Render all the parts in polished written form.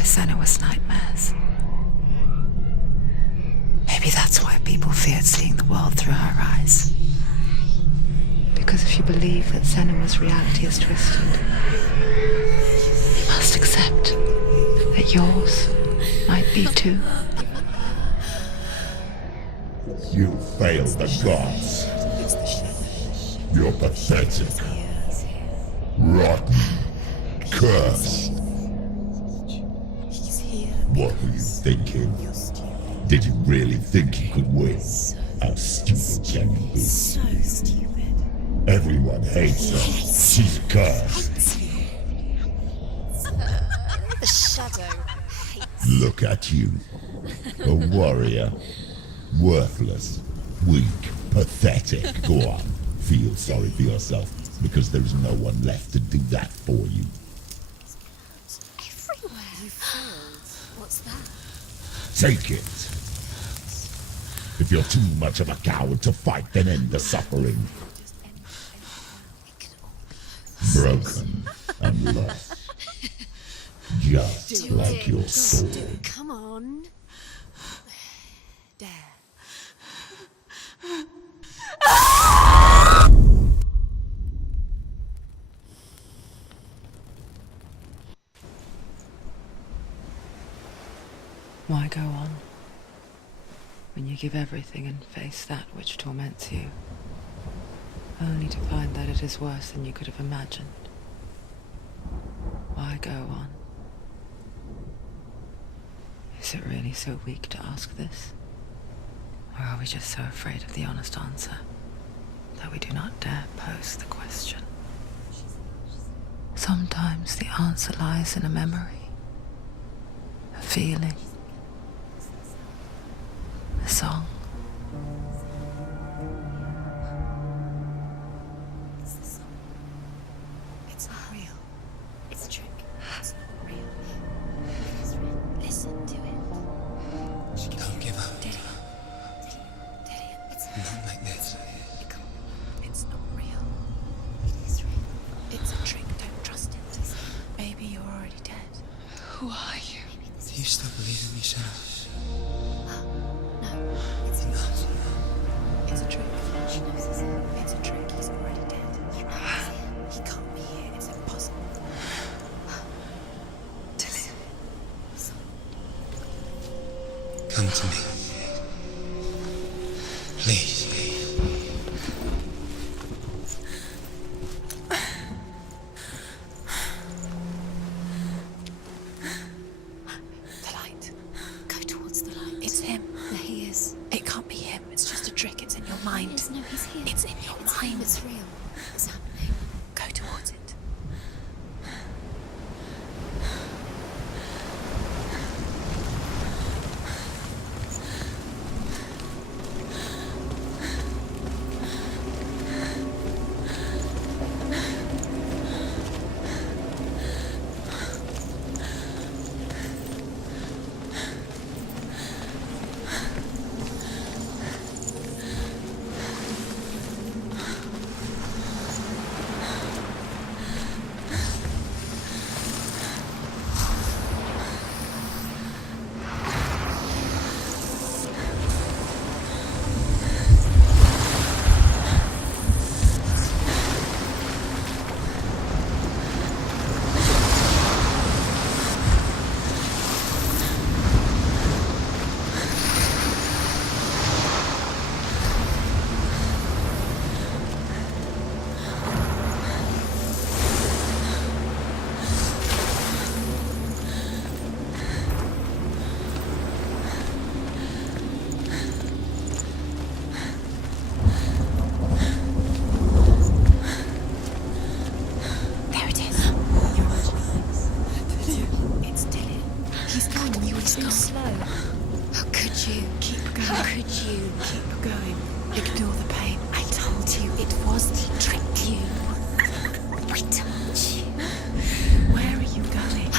by Senuas nightmares. Maybe that's why people feared seeing the world through her eyes. Because if you believe that Senua's reality is twisted, you must accept that yours might be too. You failed the gods. You're pathetic. Rotten. Cursed. What were you thinking? Did you really think you could win? How stupid can you be? So stupid. Everyone hates her. She's cursed. The shadow hates. Look at you. A warrior. Worthless. Weak. Pathetic. Go on. Feel sorry for yourself, because there is no one left to do that for you. Everywhere. You failed. What's that? Take it. If you're too much of a coward to fight, then end the suffering. Broken and lost. Just like your soul. Come on. Dare. Why go on when you give everything and face that which torments you, only to find that it is worse than you could have imagined? Why go on? Is it really so weak to ask this? Or are we just so afraid of the honest answer that we do not dare pose the question? Sometimes the answer lies in a memory, a feeling, a song. It's the song. It's not real. It's a trick. It's not real. It is real. Listen to it. Don't give up. Daddy. It's Not like this. It's not real. It is real. It's a trick. Don't trust it. Maybe you're already dead. Who are you? Do you still believe in me, Senuas? No, it's Enough. It's a trick. She knows it's a trick. He's already dead. He can't be here. It's impossible. Come to me. Please. The light. Go towards the light. It's him. There he is. It can't be him. It's just a trick. It's in your mind. No, he's here. It's in your mind. It's real. It's happening. Go towards it. Ignore the pain. I told you it was he tricked you. I told you. Where are you going?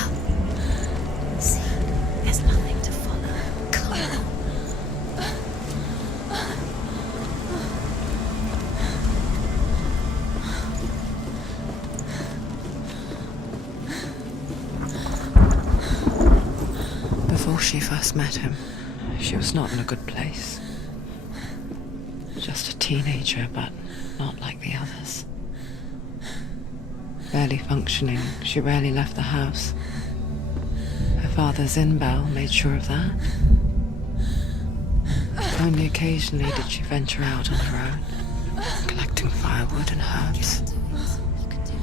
See, there's nothing to follow. Come on. she first met him, she was not in a good place. Just a teenager, but not like the others. Barely functioning, she rarely left the house. Her father's in-bell made sure of that. Only occasionally did she venture out on her own, collecting firewood and herbs,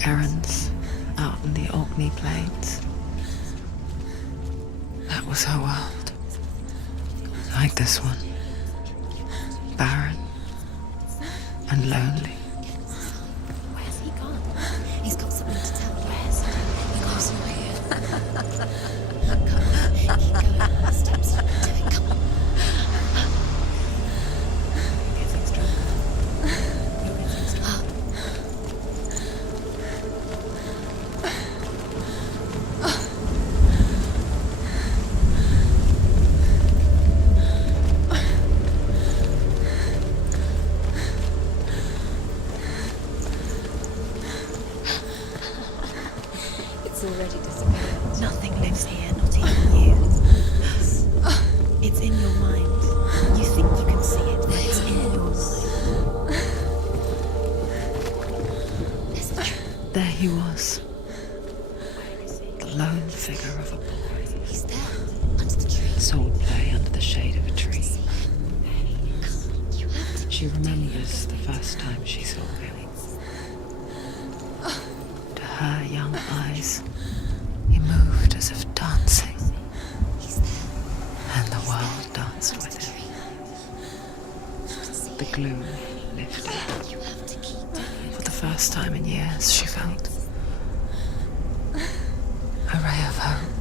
errands out in the Orkney Plains. That was her world. Like this one. Barren and lonely. Where's he gone? He's got something to tell you. Where's he? He goes away. Come on, keep going. The steps you can do it. Come on. You're getting stronger. You're getting stronger. It's already disappeared. Nothing lives here, not even you. It's in your mind. You think you can see it, but it's in your mind. There's the truth. There he was, the lone figure of a boy. He's there, under the tree. Swordplay under the shade of a tree. You have to. She remembers the first time she saw him. To her young eyes, he moved as if dancing, He's there. and the world danced with him. The gloom lifted. You have to keep doing it. For the first time in years, she felt a ray of hope.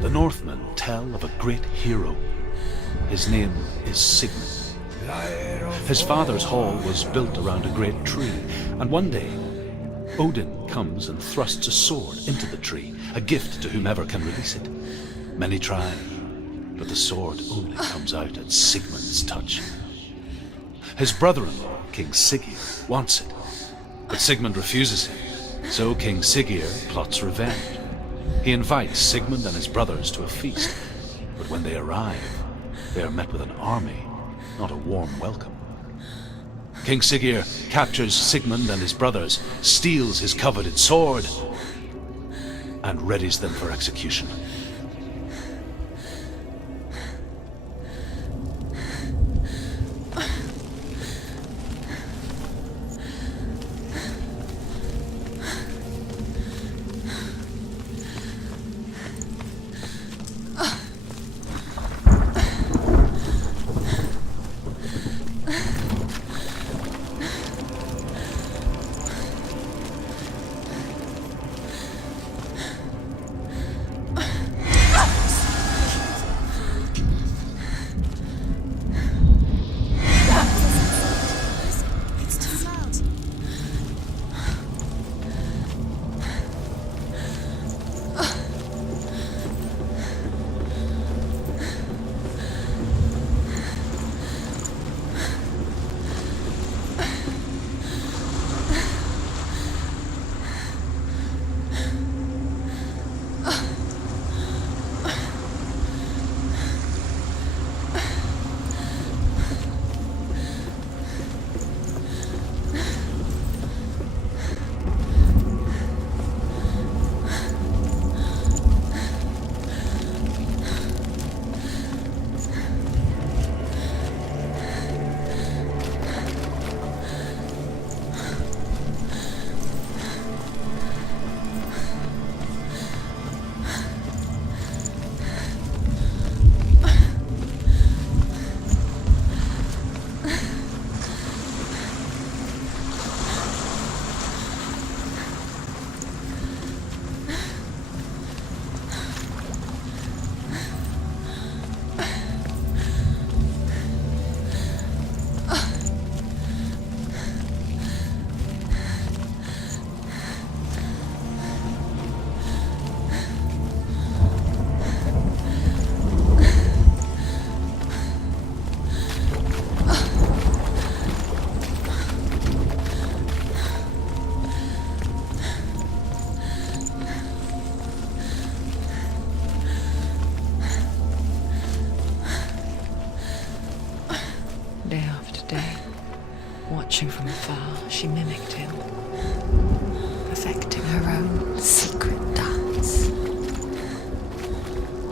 The Northmen tell of a great hero. His name is Sigmund. His father's hall was built around a great tree, and one day Odin comes and thrusts a sword into the tree, a gift to whomever can release it. Many try, but the sword only comes out at Sigmund's touch. His brother-in-law, King Siggeir, wants it, but Sigmund refuses him, so King Siggeir plots revenge. He invites Sigmund and his brothers to a feast, but when they arrive, they are met with an army, not a warm welcome. King Siggeir captures Sigmund and his brothers, steals his coveted sword, and readies them for execution. she mimicked him, perfecting her own secret dance,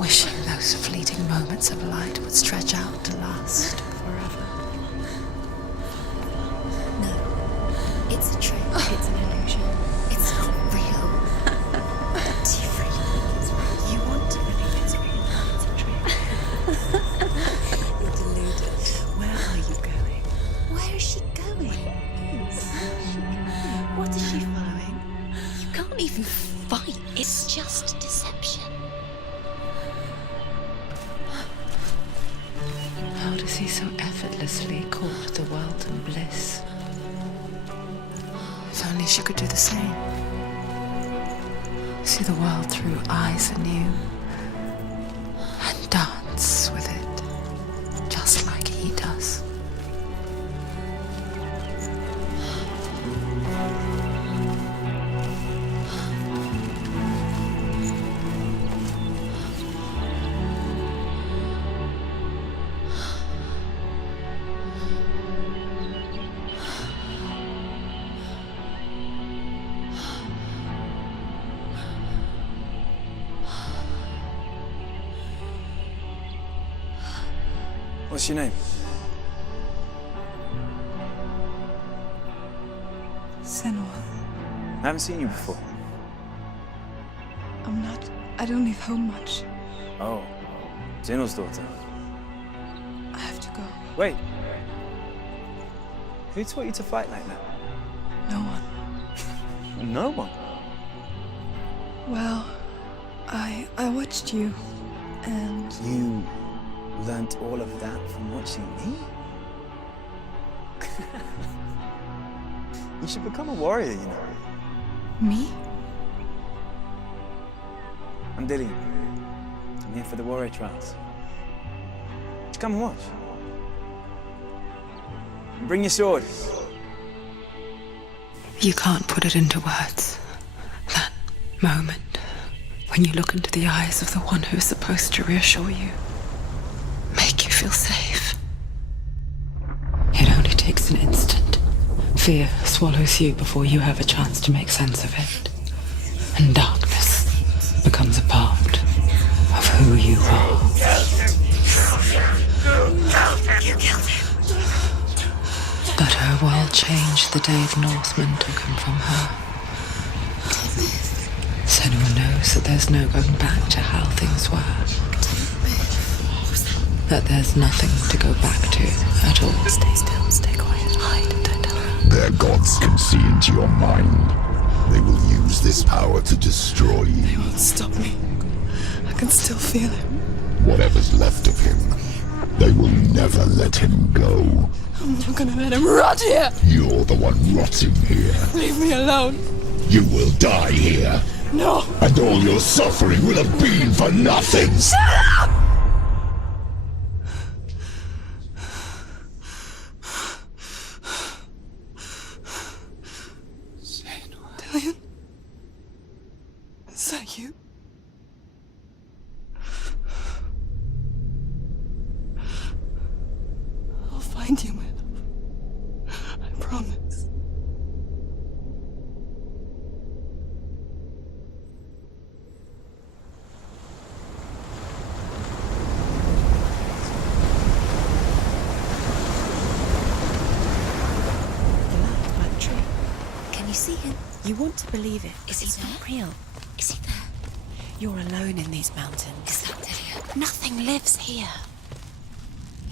wishing those fleeting moments of light would stretch out to last forever. No, it's a trick. It's an illusion. It's not real. Don't you really? You want to believe it's real. It's a trick. You're deluded. Where are you going? Where is she going? What is she following? You can't even fight. It's just deception. How does he so effortlessly court the world and bliss? If only she could do the same. See the world through eyes anew and dance with it, just like he does. What's your name? Senua. I haven't seen you before. I don't leave home much. Oh, Zeno's daughter. I have to go. Wait. Who taught you to fight like that? No one. No one. Well, I watched you, and You learnt all of that from watching me? You should become a warrior, you know. me? I'm Dillian. I'm here for the warrior trials. Just come and watch. And bring your sword. You can't put it into words. That moment when you look into the eyes of the one who is supposed to reassure you, make you feel safe. It only takes an instant. Fear swallows you before you have a chance to make sense of it. And darkness becomes a part of who you are. You killed him. But her world changed the day the Northmen took him from her. Senua knows that there's no going back to how things were. That there's nothing to go back to at all. Stay still, stay quiet, hide, don't tell her. Their gods can see into your mind. They will use this power to destroy They you. won't stop me. I can still feel him. Whatever's left of him, they will never let him go. I'm not gonna let him rot here. You're the one rotting here. Leave me alone. You will die here. No. And all your suffering will have been for nothing. Dillian? Is that you? I'll find you, my love. I promise. Can you see him? You want to believe it. Is he It's not there? real. Is he there? You're alone in these mountains. Is that Dillian? Nothing lives here.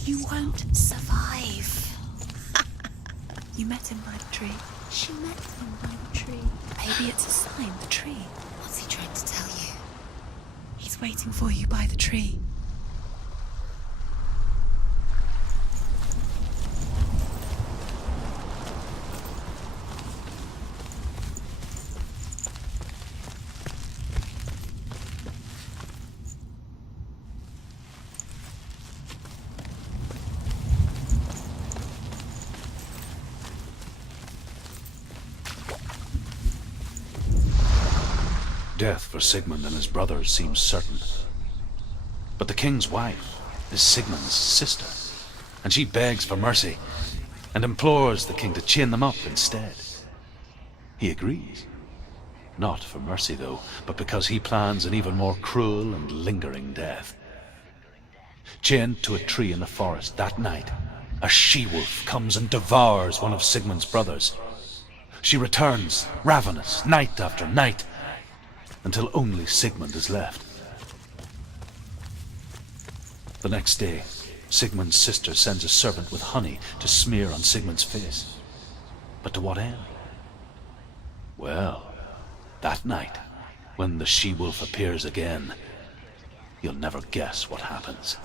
You won't survive. You met him by the tree. She met him by the tree. Maybe it's a sign, the tree. What's he trying to tell you? He's waiting for you by the tree. Death for Sigmund and his brothers seems certain. But the king's wife is Sigmund's sister, and she begs for mercy. and implores the king to chain them up instead. He agrees. Not for mercy, though, but because he plans an even more cruel and lingering death. Chained to a tree in the forest that night, a she-wolf comes and devours one of Sigmund's brothers. She returns, ravenous, night after night, until only Sigmund is left. The next day, Sigmund's sister sends a servant with honey to smear on Sigmund's face. But to what end? Well, that night, when the she-wolf appears again, you'll never guess what happens.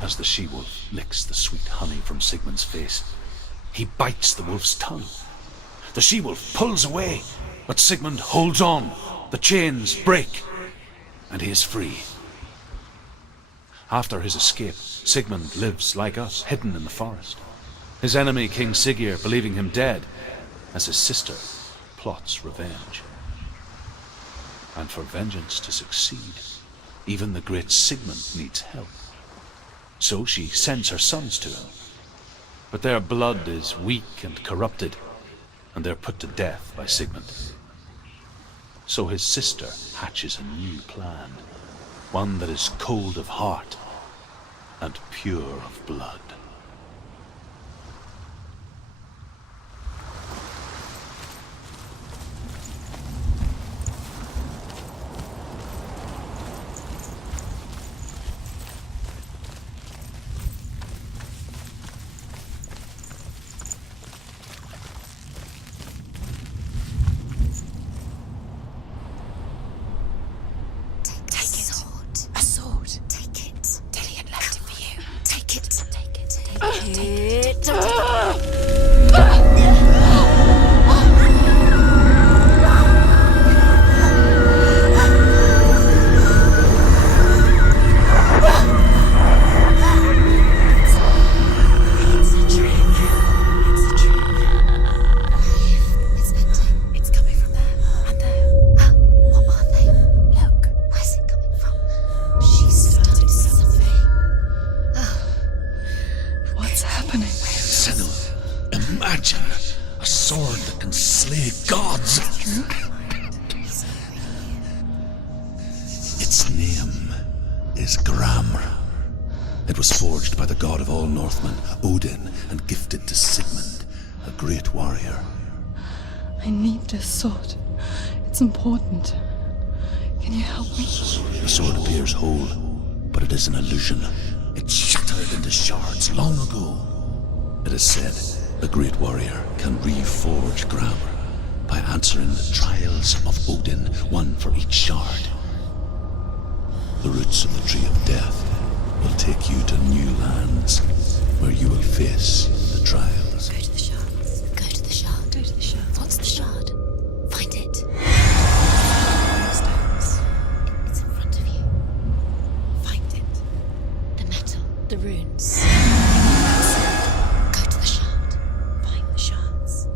As the she-wolf licks the sweet honey from Sigmund's face, he bites the wolf's tongue. The she-wolf pulls away, but Sigmund holds on. The chains break, and he is free. After his escape, Sigmund lives like us, hidden in the forest. His enemy, King Siggeir, believing him dead, as his sister plots revenge. And for vengeance to succeed, even the great Sigmund needs help. So she sends her sons to him. But their blood is weak and corrupted, and they're put to death by Sigmund. So his sister hatches a new plan, one that is cold of heart and pure of blood. Its name is Gramr. It was forged by the god of all Northmen, Odin, and gifted to Sigmund, a great warrior. I need this sword. It's important. Can you help me? The sword appears whole, but it is an illusion. It shattered into shards long ago. It is said a great warrior can reforge Gramr by answering the trials of Odin, one for each shard. The roots of the Tree of Death will take you to new lands where you will face the trials. Go to the shards. Go to the shard. Go to the shard. What's the shard? Find it. Stones. It's in front of you. Find it. The metal. The runes. Go to the shard. Find the shards.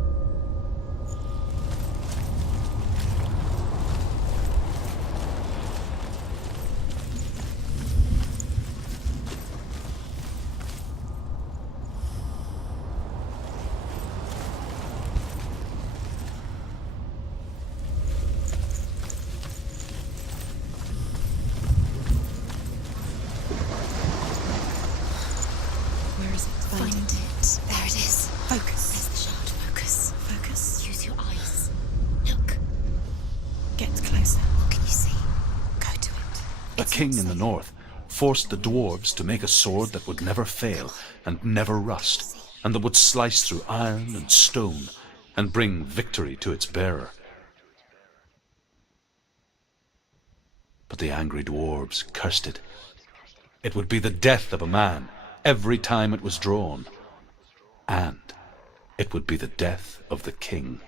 Find it. There it is. Focus. There's the shard. Focus. Focus. Use your eyes. Look. Get closer. What can you see? Go to it. A king in the north forced the dwarves to make a sword that would never fail and never rust, and that would slice through iron and stone and bring victory to its bearer. But the angry dwarves cursed it. It would be the death of a man every time it was drawn, and it would be the death of the king.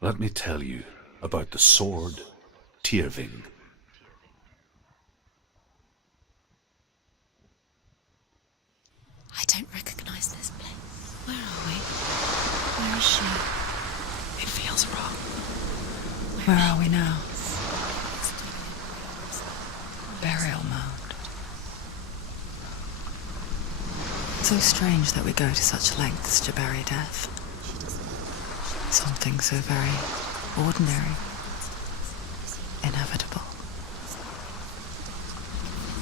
Let me tell you about the sword Tyrving. I don't recognize this place. Where are we? Where is she? It feels wrong. Where are we now? Burial mound. So strange that we go to such lengths to bury death. Something so very ordinary, inevitable.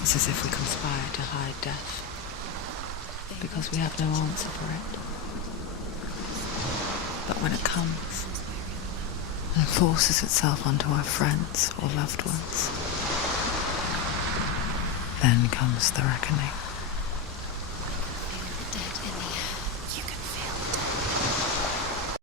It's as if we conspire to hide death, because we have no answer for it. But when it comes and forces itself onto our friends or loved ones, then comes the reckoning.